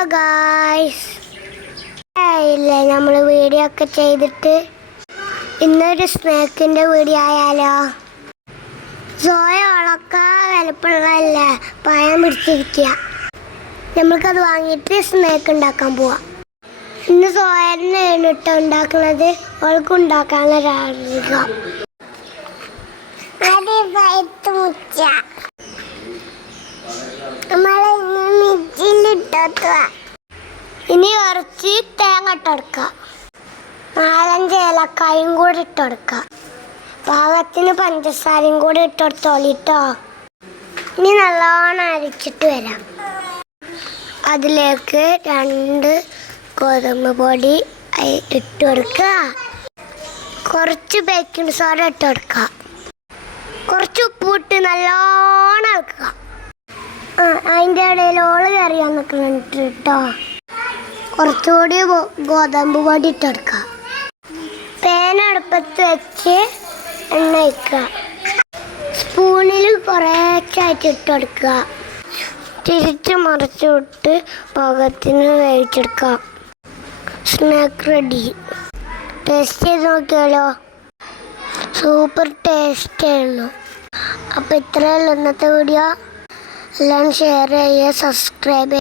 Hello guys, ഇല്ലേ നമ്മൾ video ഒക്കെ ചെയ്തിട്ട് ഇന്നൊരു സ്നാക്കിൻ്റെ വീഡിയോ ആയാലോ? സോയ ഉളക്ക വലുപ്പമുള്ളതല്ലേ, പഴം പിടിച്ചിരിക്കുക. നമ്മൾക്കത് വാങ്ങിയിട്ട് സ്നാക്ക് ഉണ്ടാക്കാൻ പോവാം. ഇന്ന് സോയനെയാണ് ഇട്ട് ഉണ്ടാക്കുന്നത്. അവൾക്ക് ഉണ്ടാക്കാനൊരാളിക ഇനി കുറച്ച് തേങ്ങ ഇട്ടെടുക്കുക. 4-5 ഏലക്കായും കൂടി ഇട്ടെടുക്കുക. പാകത്തിന് പഞ്ചസാരയും കൂടി ഇട്ടെടുത്തോളിട്ടോ. ഇനി നല്ലോണം അരിച്ചിട്ട് വരാം. അതിലേക്ക് 2 ഗോതമ്പ് പൊടി ഇട്ട് കൊടുക്കുക. കുറച്ച് ബേക്കിംഗ് സോഡ ഇട്ട് കൊടുക്കുക. കുറച്ച് ഉപ്പിട്ട് നല്ലോണം വെക്കുക. അതിൻ്റെ ഇടയിൽ ഓള് കറിയാൻ നിൽക്കുന്നുണ്ട് കേട്ടോ. കുറച്ചുകൂടി ഗോതമ്പ് പൊടി ഇട്ടെടുക്കുക. പാൻ അടുപ്പത്ത് വെച്ച് എണ്ണ ഒഴിക്കുക. സ്പൂണിൽ കുറേശ്ശായിട്ട് ഇട്ടെടുക്കുക. തിരിച്ച് മറിച്ച് വിട്ട് പാകത്തിന് വേവിച്ചെടുക്കുക. Snack ready. ടേസ്റ്റ് ചെയ്ത് നോക്കിയാലോ? സൂപ്പർ ടേസ്റ്റ് ആയിരുന്നു. അപ്പോൾ ഇത്രയേ ഉള്ളൂ ഇന്നത്തെ വീഡിയോ. എല്ലാം ഷെയർ ചെയ്യുക, സബ്സ്ക്രൈബ് ചെയ്യുക.